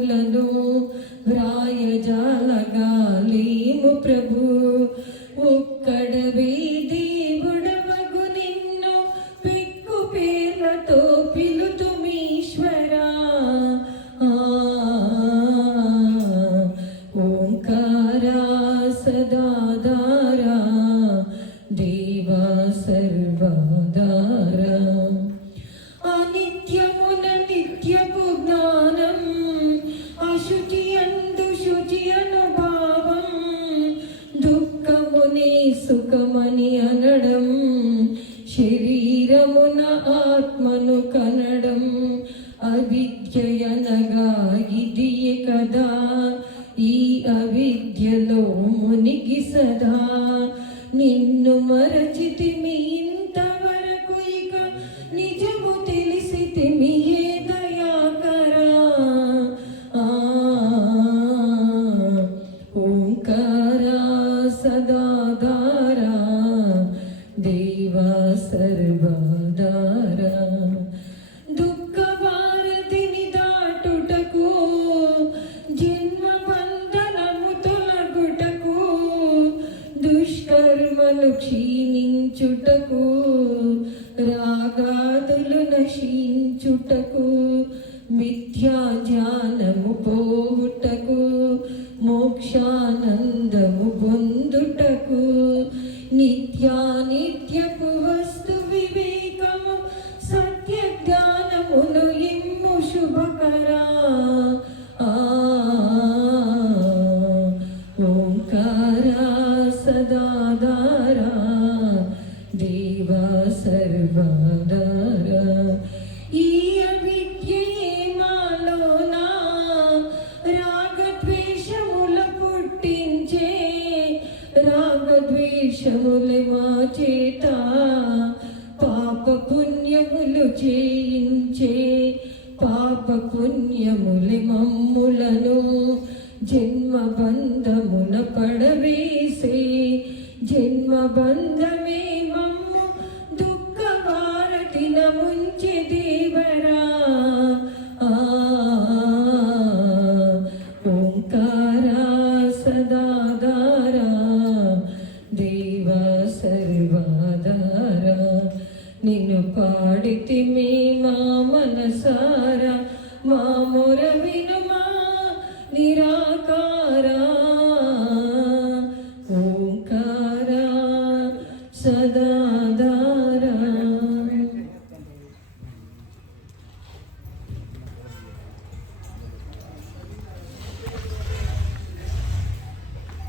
వ్రాయ వ్రాయజాలగాలేము ప్రభు. ఒక్కడవే దేవుడవగు నిన్ను పిక్కు పేర్లతో పిలుతుమీశ్వరా ఓంకారా సదా సుఖమని అనడం శరీరమున ఆత్మను కనడం అవిద్యయనగా ఇది కదా. ఈ అవిద్యలో మునిగి సదా. నిన్ను మరచితి మీ ఇంతవరకు ఇక నిజము తెలిసితిమి మీయే దయాకరా. ఓంకారా సదా దేవా సర్వదారా దుఃఖ భారతిని దాటుటకు జన్మ బంధనము తొలగుటకు దుష్కర్మలు క్షీణించుటకు రాగాదులు నశించుటకు మిథ్యా జ్ఞానము పోవుటకు మోక్షానందము పొందుటకు నిత్యానిత్యపు సదాధారా దేవా సర్వదారా ఈ అవిద్యయే మాలోనా రాగద్వేషముల పుట్టించే రాగద్వేషములు మా చేత పాప పుణ్యములు చేయించే పాప పుణ్యములు మమ్ములను జన్మ బంధమున పడవే. జన్మ బంధమే మమ్ము దుఃఖ భారతిన ముంచి దేవరా. ఓంకారా సదాగారా దేవ సర్వాధారా. నిన్ను పాడితి మీ మా మనసారా మా మురవి ఓంకారా సదాధారా